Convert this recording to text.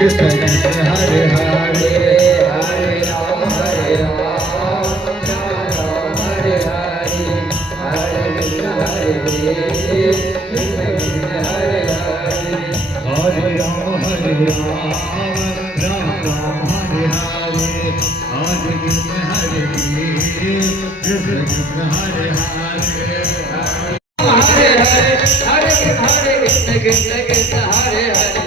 Krishna Krishna Hare Hare Hare Ram Hare Hare Hare Krishna Hare Krishna Krishna Hare Hare Hare Ram Ram Ram Hare Hare Hare Krishna Krishna Krishna Hare Hare Hare Hare Hare Krishna Krishna Krishna Hare Hare